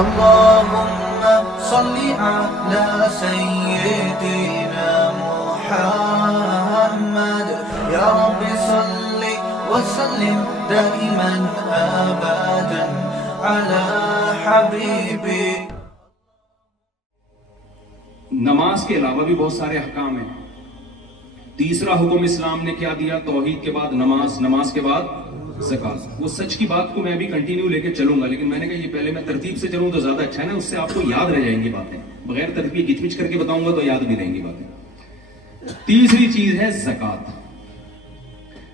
اللهم صل على سيدنا محمد يا رب صل وسلم دائما ابدا على حبيبي. نماز کے علاوہ بھی بہت سارے احکام ہیں. تیسرا حکم اسلام نے کیا دیا؟ توحید کے بعد نماز، نماز کے بعد زکات. وہ سچ کی بات کو میں ابھی کنٹینیو لے کے چلوں گا، لیکن میں نے کہا یہ پہلے میں ترتیب سے چلوں تو زیادہ اچھا ہے نا، اس سے آپ کو یاد رہ جائیں گی باتیں. بغیر ترتیب گچ پچ کر کے بتاؤں گا تو یاد بھی رہیں گی باتیں. تیسری چیز ہے زکات.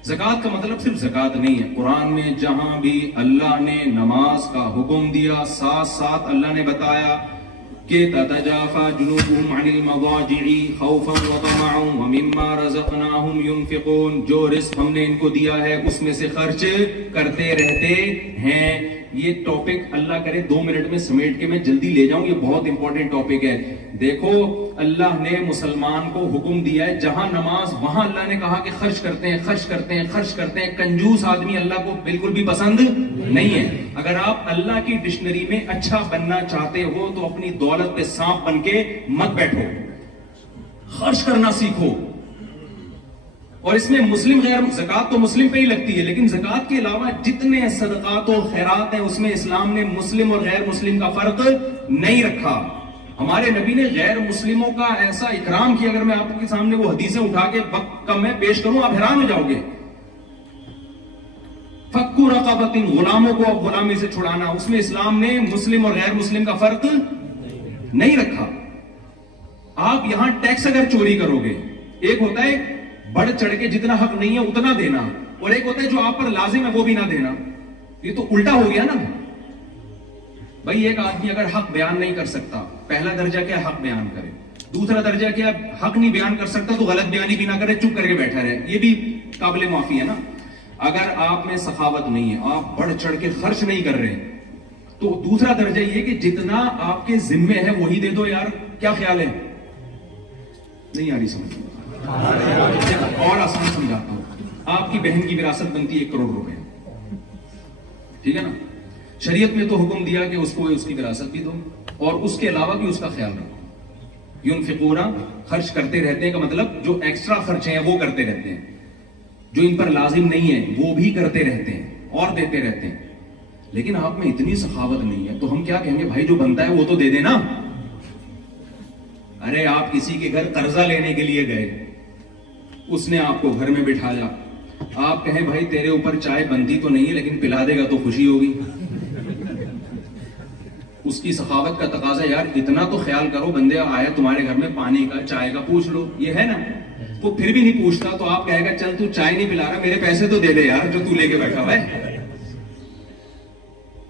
زکات کا مطلب صرف زکات نہیں ہے. قرآن میں جہاں بھی اللہ نے نماز کا حکم دیا، ساتھ ساتھ اللہ نے بتایا کہ تتجافى جنوبهم عن المضاجع خوفا وطمعا ومما رزقناهم ينفقون. جو رزق ہم نے ان کو دیا ہے اس میں سے خرچ کرتے رہتے ہیں. یہ ٹاپک اللہ کرے 2 منٹ میں سمیٹ کے میں جلدی لے جاؤں، یہ بہت امپورٹنٹ ٹاپک ہے. دیکھو اللہ نے مسلمان کو حکم دیا ہے جہاں نماز وہاں اللہ نے کہا کہ خرچ کرتے ہیں خرچ کرتے ہیں خرچ کرتے ہیں. کنجوس آدمی اللہ کو بالکل بھی پسند نہیں ہے. اگر آپ اللہ کی ڈکشنری میں اچھا بننا چاہتے ہو تو اپنی دولت پہ سانپ بن کے مت بیٹھو، خرچ کرنا سیکھو. اور اس میں مسلم غیر زکات تو مسلم پہ ہی لگتی ہے، لیکن زکات کے علاوہ جتنے صدقات و خیرات ہیں اس میں اسلام نے مسلم اور غیر مسلم کا فرق نہیں رکھا. ہمارے نبی نے غیر مسلموں کا ایسا اکرام کیا، اگر میں آپ کے سامنے وہ حدیثیں اٹھا کے وقت کم میں پیش کروں آپ حیران ہو جاؤ گے. فکو رقبۃ، غلاموں کو غلامی سے چھڑانا، اس میں اسلام نے مسلم اور غیر مسلم کا فرق نہیں رکھا. آپ یہاں ٹیکس اگر چوری کرو گے، ایک ہوتا ہے بڑھ چڑھ کے جتنا حق نہیں ہے اتنا دینا، اور ایک ہوتا ہے جو آپ پر لازم ہے وہ بھی نہ دینا. یہ تو الٹا ہو گیا نا بھائی. ایک آدمی اگر حق بیان نہیں کر سکتا، پہلا درجہ کیا حق بیان کرے، دوسرا درجہ کیا حق نہیں بیان کر سکتا تو غلط بیانی بھی نہ کرے، چپ کر کے بیٹھا رہے. یہ بھی قابل معافی ہے نا. اگر آپ میں سخاوت نہیں ہے، آپ بڑھ چڑھ کے خرچ نہیں کر رہے، تو دوسرا درجہ یہ کہ جتنا آپ کے ذمے ہے وہی دے دو. یار کیا خیال ہے؟ نہیں آ رہی سمجھ؟ اور آسان سمجھاتا ہوں. آپ کی بہن کی وراثت بنتی ہے 1 کروڑ روپے، ٹھیک ہے نا. شریعت میں تو حکم دیا کہ اس کو اس کی وراثت بھی دو اور اس کے علاوہ بھی اس کا خیال رکھو. ينفقون، خرچ کرتے رہتے ہیں کا مطلب جو ایکسٹرا خرچے ہیں وہ کرتے رہتے ہیں، جو ان پر لازم نہیں ہے وہ بھی کرتے رہتے ہیں اور دیتے رہتے ہیں. لیکن آپ میں اتنی سخاوت نہیں ہے تو ہم کیا کہیں گے؟ بھائی جو بنتا ہے وہ تو دے دینا. ارے آپ کسی کے گھر قرضہ لینے کے لیے گئے، اس نے آپ کو گھر میں بٹھایا، آپ کہیں بھائی تیرے اوپر چائے بنتی تو نہیں ہے لیکن پلا دے گا تو خوشی ہوگی. اس کی سخاوت کا تقاضا یار اتنا تو خیال کرو، بندے آیا تمہارے گھر میں پانی کا چائے کا پوچھ لو. یہ ہے نا. وہ پھر بھی نہیں پوچھتا تو آپ کہے گا چل تو چائے نہیں پلا رہا، میرے پیسے تو دے دے یار جو تو لے کے بیٹھا ہوا ہے.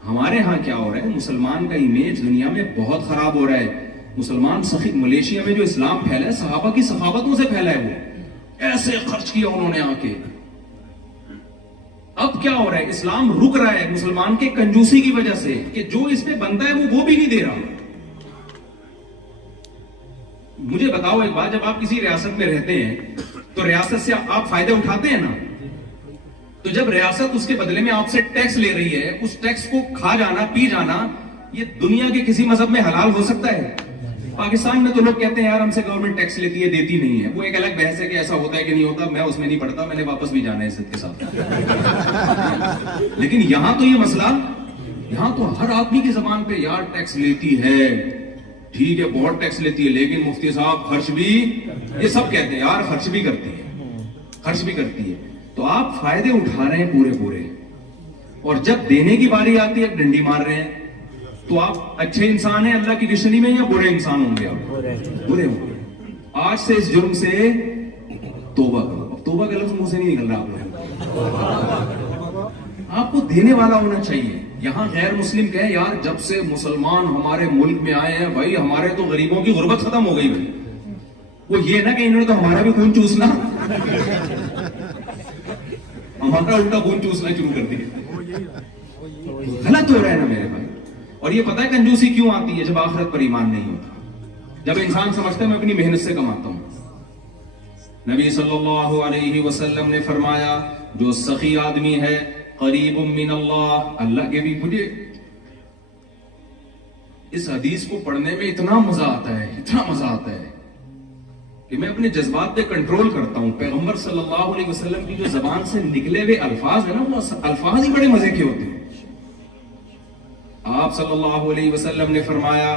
ہمارے ہاں کیا ہو رہا ہے؟ مسلمان کا امیج دنیا میں بہت خراب ہو رہا ہے. مسلمان سخی ملیشیا میں جو اسلام پھیلا ہے صحابہ کی سخاوتوں سے پھیلا ہے. وہ ایسے خرچ کیا انہوں نے آ کے. اب کیا ہو رہا ہے؟ اسلام رک رہا ہے مسلمان کے کنجوسی کی وجہ سے کہ جو اس میں بنتا ہے وہ بھی نہیں دے رہا. مجھے بتاؤ ایک بات، جب آپ کسی ریاست میں رہتے ہیں تو ریاست سے آپ فائدے اٹھاتے ہیں نا. تو جب ریاست اس کے بدلے میں آپ سے ٹیکس لے رہی ہے، اس ٹیکس کو کھا جانا پی جانا یہ دنیا کے کسی مذہب میں حلال ہو سکتا ہے؟ پاکستان میں تو لوگ کہتے ہیں یار ہم سے گورنمنٹ ٹیکس لیتی ہے دیتی نہیں ہے. وہ ایک الگ بحث ہے کہ ایسا ہوتا ہے کہ نہیں ہوتا، میں اس میں نہیں پڑھتا، میں نے واپس بھی جانا ہے عزت کے ساتھ. لیکن یہاں تو یہ مسئلہ، یہاں تو ہر آدمی کی زبان پہ یار ٹیکس لیتی ہے. ٹھیک ہے بہت ٹیکس لیتی ہے لیکن مفتی صاحب خرچ بھی، یہ سب کہتے ہیں یار خرچ بھی کرتی ہے، خرچ بھی کرتی ہے. تو آپ فائدے اٹھا رہے ہیں پورے اور جب دینے کی باری آتی ہے ڈنڈی مار رہے ہیں. تو آپ اچھے انسان ہیں اللہ کی ڈکشنری میں یا برے انسان ہوں گے؟ آپ برے ہوں گے. آج سے اس جرم سے توبہ کرو. توبہ کا لفظ منہ سے نہیں نکل رہا آپ کو دینے والا ہونا چاہیے. یہاں غیر مسلم کہے یار جب سے مسلمان ہمارے ملک میں آئے ہیں بھائی ہمارے تو غریبوں کی غربت ختم ہو گئی. بھائی وہ یہ نہ کہ انہوں نے تو ہمارا بھی خون چوسنا، ہمارا الٹا خون چوسنا شروع کر دیا. غلط ہو رہا ہے نا میرے بھائی. اور یہ پتہ ہے کنجوسی کیوں آتی ہے؟ جب آخرت پر ایمان نہیں ہوتا، جب انسان سمجھتا ہے میں اپنی محنت سے کماتا ہوں. نبی صلی اللہ علیہ وسلم نے فرمایا جو سخی آدمی ہے قریب من اللہ، اللہ کے بھی مجھے اس حدیث کو پڑھنے میں اتنا مزہ آتا ہے، اتنا مزہ آتا ہے کہ میں اپنے جذبات پہ کنٹرول کرتا ہوں. پیغمبر صلی اللہ علیہ وسلم کی جو زبان سے نکلے ہوئے الفاظ ہیں نا، وہ الفاظ ہی بڑے مزے کے ہوتے ہیں. آپ صلی اللہ علیہ وسلم نے فرمایا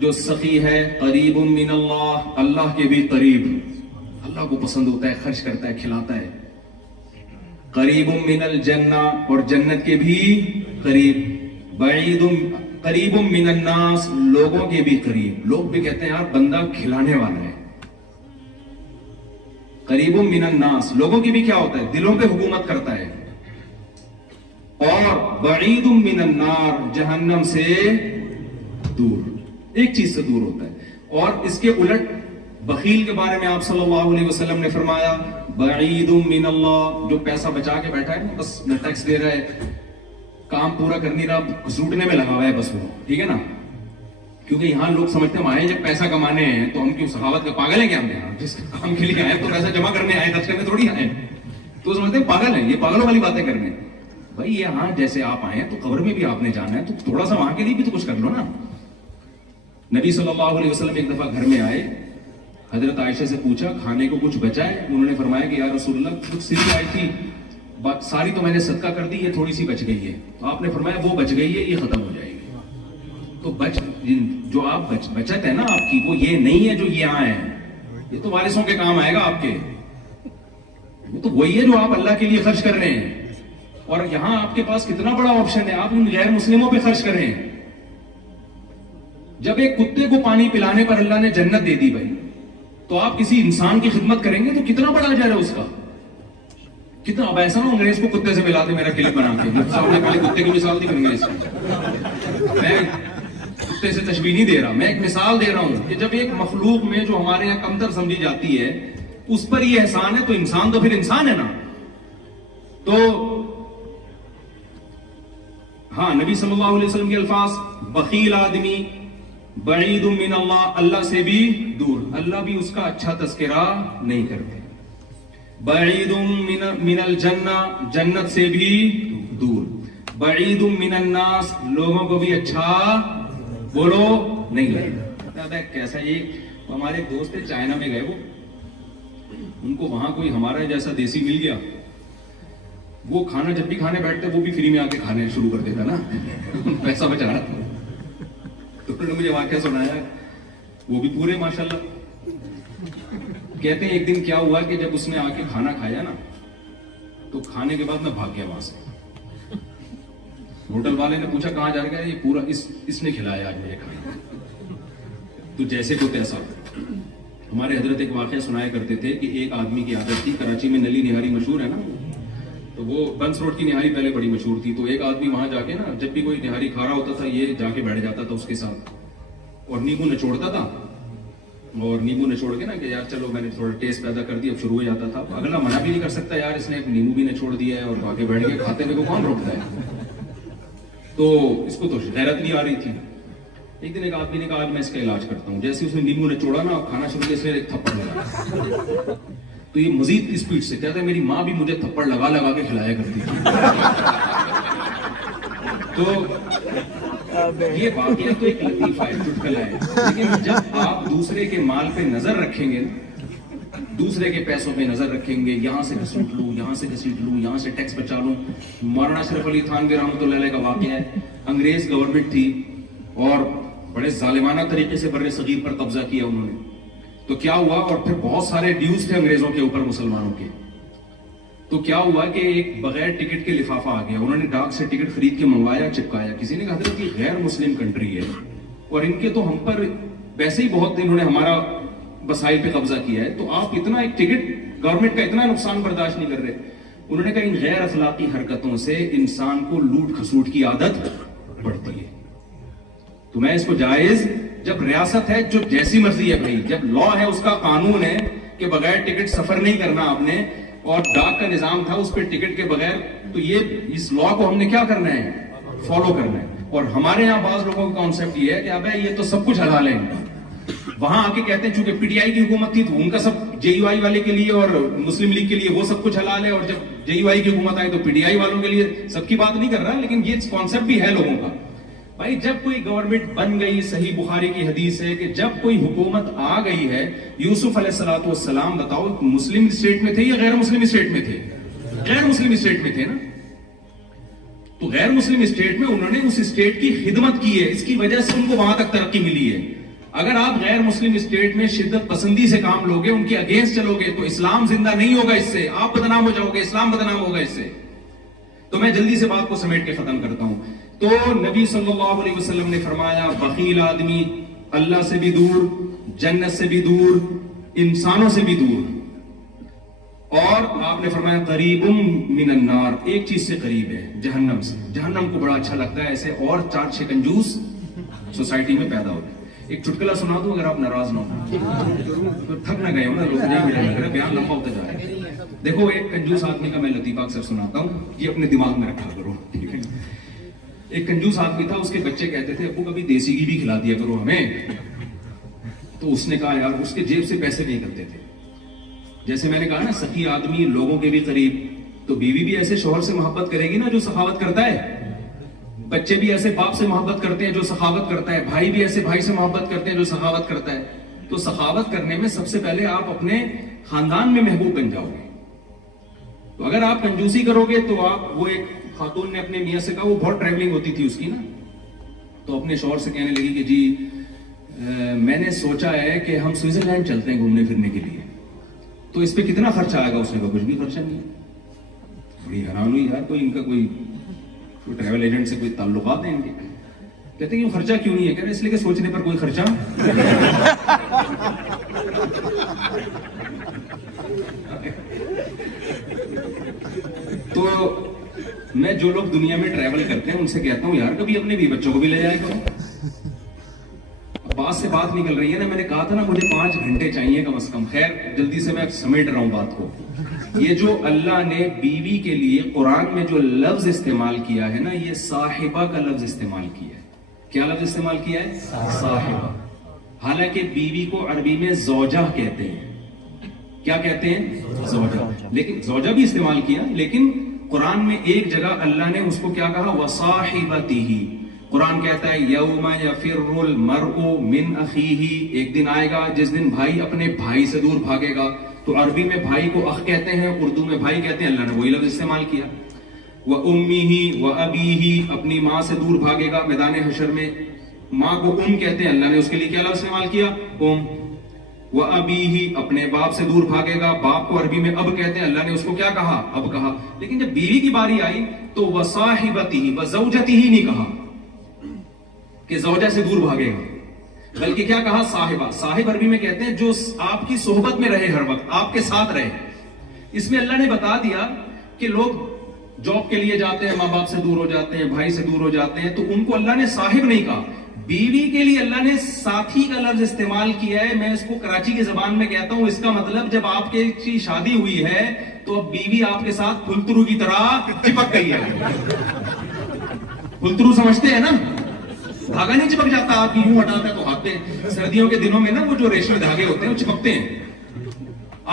جو سخی ہے قریب من اللہ، اللہ کے بھی قریب، اللہ کو پسند ہوتا ہے، خرچ کرتا ہے، کھلاتا ہے. قریب من الجنہ، اور جنت کے بھی قریب. بعید قریب من الناس، لوگوں کے بھی قریب. لوگ بھی کہتے ہیں یار بندہ کھلانے والا ہے. قریب من الناس، لوگوں کی بھی کیا ہوتا ہے؟ دلوں پہ حکومت کرتا ہے. اور بعید من النار، جہنم سے دور، ایک چیز سے دور ہوتا ہے. اور اس کے الٹ بخیل کے بارے میں آپ صلی اللہ علیہ وسلم نے فرمایا بعید من اللہ، جو پیسہ بچا کے بیٹھا ہے، بس نہ ٹیکس دے رہا ہے، کام پورا کر نہیں رہا، گھسوٹنے میں لگا ہوا ہے بس وہ، ٹھیک ہے نا. کیونکہ یہاں لوگ سمجھتے ہیں آئے جب پیسہ کمانے ہیں تو ہم کیوں سخاوت کے پاگل ہیں کیا؟ ہم یہاں جس کام کے لیے آئے تو پیسہ جمع کرنے آئے، خرچ کرنے تھوڑی آئے. تو سمجھتے ہیں پاگل ہیں، یہ پاگلوں والی باتیں کرنے. بھائی یہاں جیسے آپ آئے ہیں تو قبر میں بھی آپ نے جانا ہے، تو تھوڑا سا وہاں کے لیے بھی تو کچھ کر لو نا. نبی صلی اللہ علیہ وسلم ایک دفعہ گھر میں آئے، حضرت عائشہ سے پوچھا کھانے کو کچھ بچا ہے؟ انہوں نے فرمایا کہ یا رسول اللہ کچھ صرف آئی تھی، ساری تو میں نے صدقہ کر دی، یہ تھوڑی سی بچ گئی ہے. تو آپ نے فرمایا وہ بچ گئی ہے، یہ ختم ہو جائے گی. تو جو آپ بچت ہے نا آپ کی، وہ یہ نہیں ہے جو یہاں ہے، یہ تو وارثوں کے کام آئے گا آپ کے. وہ تو وہی ہے جو آپ اللہ کے لیے خرچ کر رہے ہیں. اور یہاں آپ کے پاس کتنا بڑا آپشن ہے، آپ ان غیر مسلموں پہ خرچ کر رہے ہیں. جب ایک کتے کو پانی پلانے پر اللہ نے جنت دے دی بھائی، تو آپ کسی انسان کی خدمت کریں گے تو کتنا بڑا اجر ہے اس کا. کتنا. اب ایسا نہ انگریز کو کتے سے پلاتے میرا کلپ بنا کے، سامنے پہلے کتے کی مثال دی انگریز کی. میں کتے سے تشبیہ نہیں دے رہا، میں ایک مثال دے رہا ہوں کہ جب ایک مخلوق میں جو ہمارے یہاں کمتر سمجھی جاتی ہے اس پر یہ احسان ہے، تو انسان تو پھر انسان ہے نا. تو ہاں نبی صلی اللہ علیہ وسلم کے الفاظ، بخیل آدمی بعید من اللہ، اللہ سے بھی دور، اللہ بھی اس کا اچھا تذکرہ نہیں کرتے. بعید من الجنہ، جنت سے بھی دور. بعید من الناس، لوگوں کو بھی اچھا بولو نہیں لگتا. کیسا یہ ہمارے دوست تھے چائنا میں گئے، وہ ان کو وہاں کوئی ہمارا جیسا دیسی مل گیا، وہ کھانا جب بھی کھانے بیٹھتے وہ بھی فری میں آ کے کھانے شروع کر دیتا نا، پیسہ بچا رہا تھا. تو انہوں نے مجھے واقعہ سنایا، وہ بھی پورے ماشاءاللہ. کہتے ہیں ایک دن کیا ہوا کہ جب اس نے آ کے کھانا کھایا نا، تو کھانے کے بعد میں بھاگ گیا وہاں سے. ہوٹل والے نے پوچھا کہاں جا رہا ہے؟ یہ پورا اس نے کھلایا آج مجھے کھانا. تو جیسے کو تیسا. ہمارے حضرت ایک واقعہ سنایا کرتے تھے کہ ایک آدمی کی عادت تھی، کراچی میں نلی نہاری مشہور ہے نا، تو وہ بنس روڈ کی نہاری پہلے بڑی مشہور تھی. تو ایک آدمی وہاں جا کے نا، جب بھی کوئی نہاری کھا رہا ہوتا تھا یہ جا کے بیٹھ جاتا تھا اس کے ساتھ اور نیمبو نچوڑتا تھا. اور نیمبو نچوڑ کے نا کہ یار چلو میں نے تھوڑا ٹیسٹ پیدا کر دی، اب شروع ہو جاتا تھا. اگلا منع بھی نہیں کر سکتا یار اس نے ایک نیمبو بھی نچوڑ دیا ہے اور آگے بیٹھ کے کھاتے ہوئے کو کون روکتا ہے. تو اس کو تو غیرت نہیں آ رہی تھی. ایک دن ایک آدمی نے کہا آج میں اس کا علاج کرتا ہوں. جیسے اس نے نیمبو نچوڑا نا، کھانا شروع کیا، اس نے ایک تھپڑ لگا. تو یہ مزید اسپیڈ سے کہتا ہے میری ماں بھی مجھے تھپڑ لگا لگا کے کھلایا کرتی تھی. تو یہ واقعہ تو ایک لطیفہ ہے، چٹکلا ہے، لیکن جب آپ دوسرے کے مال پہ نظر رکھیں گے، دوسرے کے پیسوں پہ نظر رکھیں گے، یہاں سے گھسیٹ لوں، یہاں سے گھسیٹ لوں، یہاں سے ٹیکس بچا لوں. مولانا اشرف علی تھانوی رحمۃ اللہ علیہ کا واقعہ ہے. انگریز گورنمنٹ تھی اور بڑے ظالمانہ طریقے سے بر صغیر پر قبضہ کیا انہوں نے. تو کیا ہوا، اور پھر بہت سارے ڈیوز تھے انگریزوں کے اوپر مسلمانوں کے. تو کیا ہوا کہ ایک بغیر ٹکٹ کے لفافہ آ گیا. انہوں نے ڈاک سے ٹکٹ خرید کے منگوایا، چپکایا. کسی نے کہا حضرت یہ غیر مسلم کنٹری ہے اور ان کے تو ہم پر ویسے ہی بہت انہوں نے ہمارا وسائل پہ قبضہ کیا ہے، تو آپ اتنا ایک ٹکٹ گورنمنٹ کا اتنا نقصان برداشت نہیں کر رہے. انہوں نے کہا ان غیر اخلاقی حرکتوں سے انسان کو لوٹ کھسوٹ کی عادت پڑتی ہے. تو میں اس کو جائز، جب ریاست ہے جو جیسی مرضی ہے بھائی، جب لا ہے اس کا قانون ہے کہ بغیر ٹکٹ سفر نہیں کرنا آپ نے، اور ڈاک کا نظام تھا اس پہ ٹکٹ کے بغیر، تو یہ اس لا کو ہم نے کیا کرنا ہے؟ فالو کرنا ہے. اور ہمارے یہاں بعض لوگوں کا کانسیپٹ یہ ہے کہ ابے یہ تو سب کچھ حلال ہے. وہاں آ کے کہتے ہیں چونکہ پی ٹی آئی کی حکومت تھی تو ان کا سب جے یو آئی والے کے لیے اور مسلم لیگ کے لیے وہ سب کچھ حلال ہے، اور جب جے یو آئی کی حکومت آئی تو پی ٹی آئی والوں کے لیے. سب کی بات نہیں کر رہا لیکن یہ کانسیپٹ بھی ہے لوگوں کا. بھائی جب کوئی گورنمنٹ بن گئی، صحیح بخاری کی حدیث ہے کہ جب کوئی حکومت آ گئی ہے، یوسف علیہ الصلوۃ والسلام بتاؤ مسلم اسٹیٹ میں تھے یا غیر مسلم اسٹیٹ میں تھے؟ غیر مسلم اسٹیٹ میں تھے نا. تو غیر مسلم اسٹیٹ میں انہوں نے اس اسٹیٹ کی خدمت کی ہے، اس کی وجہ سے ان کو وہاں تک ترقی ملی ہے. اگر آپ غیر مسلم اسٹیٹ میں شدت پسندی سے کام لوگے، ان کے اگینسٹ چلو گے، تو اسلام زندہ نہیں ہوگا، اس سے آپ بدنام ہو جاؤ گے، اسلام بدنام ہوگا اس سے. تو میں جلدی سے بات کو سمیٹ کے ختم کرتا ہوں. تو نبی صلی اللہ علیہ وسلم نے فرمایا بخیل آدمی اللہ سے بھی دور، جنت سے بھی دور، انسانوں سے بھی دور. اور آپ نے فرمایا قریب من النار، ایک چیز سے قریب ہے، جہنم سے. جہنم کو بڑا اچھا لگتا ہے ایسے اور 4-6 کنجوس سوسائٹی میں پیدا ہوتے. ایک چٹکلا سنا دوں اگر آپ ناراض نہ ہو، تھک نہ گئے ہو نا، لوگ نہیں ملے، بیان لمبا ہوتا جا رہا ہے. دیکھو ایک کنجوس آدمی کا میں لطیفہ اکثر سناتا ہوں، یہ اپنے دماغ میں رکھا کرو. ایک کنجوس آدمی تھا، اس کے بچے کہتے تھے ابو کبھی دیسی گھی بھی کھلا دیا کرو ہمیں. تو اس نے کہا یار، اس کے جیب سے پیسے نہیں کرتے تھے. جیسے میں نے کہا نا سخی آدمی لوگوں کے بھی قریب، تو بیوی بھی ایسے شوہر سے محبت کرے گی نا جو سخاوت کرتا ہے، بچے بھی ایسے باپ سے محبت کرتے ہیں جو سخاوت کرتا ہے، بھائی بھی ایسے بھائی سے محبت کرتے ہیں جو سخاوت کرتا ہے. تو سخاوت کرنے میں سب سے پہلے آپ اپنے خاندان میں محبوب بن جاؤ گے. تو اگر آپ کنجوسی کرو گے تو آپ، وہ ایک خاتون نے اپنے میاں سے کہا، وہ بہت ٹریولنگ ہوتی تھی اس کی نا، تو اپنے شوہر سے کہنے لگی کہ جی میں نے سوچا ہے کہ ہم سوئٹزرلینڈ چلتے ہیں گھومنے پھرنے کے لیے، تو اس پہ کتنا خرچہ آئے گا؟ اس نے کہا کچھ بھی خرچہ نہیں. بڑی حیران ہوئی یار، کوئی ان کا کوئی ٹریول ایجنٹ سے کوئی تعلقات ہیں ان کے. کہتے ہیں خرچہ کیوں نہیں ہے؟ کہتے ہیں اس لیے کہ سوچنے پر کوئی خرچہ. تو میں جو لوگ دنیا میں ٹریول کرتے ہیں ان سے کہتا ہوں یار کبھی اپنے بھی بچوں کو بھی لے جائے کرو. بات سے بات نکل رہی ہے نا، میں نے کہا تھا نا مجھے 5 گھنٹے چاہیے کم از کم. خیر جلدی سے میں سمیٹ رہا ہوں بات کو. یہ جو اللہ نے بیوی کے لیے قرآن میں جو لفظ استعمال کیا ہے نا، یہ صاحبہ کا لفظ استعمال کیا ہے. کیا لفظ استعمال کیا ہے؟ صاحبہ. حالانکہ بیوی کو عربی میں زوجہ کہتے ہیں. کیا کہتے ہیں؟ زوجہ. لیکن زوجہ بھی استعمال کیا، لیکن قرآن میں ایک جگہ اللہ نے اس کو کیا کہا؟ وصاحبتہ. قرآن کہتا ہے یوم یفر المرء من اخیہ، ایک دن آئے گا جس دن بھائی اپنے بھائی سے دور بھاگے گا. تو عربی میں بھائی کو اخ کہتے ہیں، اردو میں بھائی کہتے ہیں. اللہ نے وہی لفظ استعمال کیا. وَأُمِّهِ وَأَبِيهِ، اپنی ماں سے دور بھاگے گا میدان حشر میں. ماں کو کہتے ہیں، اللہ نے اس کے لیے کیا لفظ استعمال کیا؟ وَأَبِيهِ، اپنے باپ سے دور بھاگے گا. باپ کو عربی میں اب کہتے ہیں، اللہ نے اس کو کیا کہا؟ اب کہا. لیکن جب بیوی کی باری آئی تو وَصَاحِبَتِهِ وَزَوْجَتِهِ نہیں کہا کہ زوجہ سے دور بھاگے گا، بلکہ کیا کہا؟ صاحبہ. صاحب عربی میں کہتے ہیں جو آپ کی صحبت میں رہے، ہر وقت آپ کے ساتھ رہے. اس میں اللہ نے بتا دیا کہ لوگ جاب کے لیے جاتے ہیں، ماں باپ سے دور ہو جاتے ہیں، بھائی سے دور ہو جاتے ہیں، تو ان کو اللہ نے صاحب نہیں کہا. بیوی کے لیے اللہ نے ساتھی کا لفظ استعمال کیا ہے. میں اس کو کراچی کی زبان میں کہتا ہوں، اس کا مطلب جب آپ کی شادی ہوئی ہے تو اب بیوی آپ کے ساتھ پھلترو کی طرح چپک گئی ہے. پھلترو سمجھتے ہیں نا، دھاگا نہیں چپک جاتا، آپ یوں ہٹاتا ہے تو ہاتھ پہ. سردیوں کے دنوں میں نا وہ جو ریشمی دھاگے ہوتے ہیں وہ چپکتے ہیں.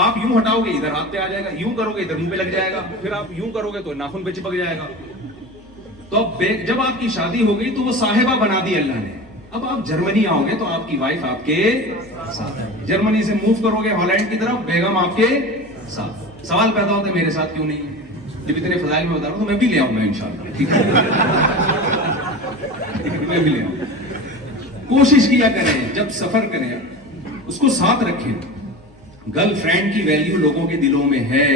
آپ یوں ہٹاؤ گے ادھر ہاتھ پہ آ جائے گا، یوں کرو گے ادھر منہ پہ لگ جائے گا، پھر آپ یوں کرو گے تو ناخن پہ چپک جائے گا. تو اب جب آپ کی شادی ہو گئی تو وہ صاحبہ بنا دی اللہ نے. اب آپ جرمنی آؤ گے تو آپ کی وائف آپ کے ساتھ. جرمنی سے موو کرو گے ہالینڈ کی طرف، بیگم آپ کے ساتھ. سوال پیدا ہوتا ہے میرے ساتھ کیوں نہیں؟ جب اتنے فضائل میں بتا رہا ہوں تو میں بھی لے آؤں گا انشاءاللہ. ٹھیک ہے، میں بھی لے آؤں. کوشش کیا کریں جب سفر کریں اس کو ساتھ رکھیں. گرل فرینڈ کی ویلیو لوگوں کے دلوں میں ہے.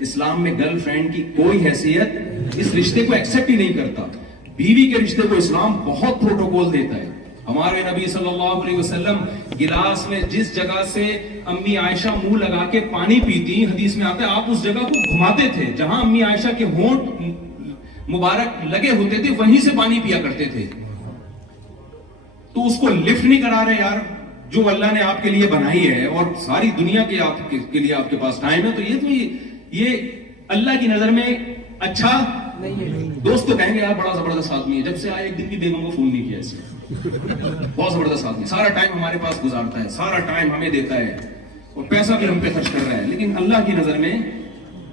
اسلام میں گرل فرینڈ کی کوئی حیثیت اس رشتے کو ایکسپٹ ہی نہیں کرتا. بیوی کے رشتے کو اسلام بہت پروٹوکول دیتا ہے. ہمارے نبی صلی اللہ علیہ وسلم گلاس میں جس جگہ سے امی عائشہ منہ لگا کے پانی پیتی، حدیث میں آتا ہے آپ اس جگہ کو گھماتے تھے جہاں امی عائشہ کے ہونٹ مبارک لگے ہوتے تھے، وہیں سے پانی پیا کرتے تھے. تو اس کو لفٹ نہیں کرا رہے یار، جو اللہ نے آپ کے لیے بنائی ہے اور ساری دنیا کے لیے آپ کے پاس ٹائم ہے. تو یہ اللہ کی نظر میں اچھا دوست تو کہیں گے یار بڑا زبردست آدمی ہے، جب سے آئے ایک دن بھی بیگم کو فون نہیں کیا اس نے. بہت زبردست آدمی، سارا ٹائم ہمارے پاس گزارتا ہے، سارا ٹائم ہمیں دیتا ہے اور پیسہ بھی ہم پہ خرچ کر رہا ہے. لیکن اللہ کی نظر میں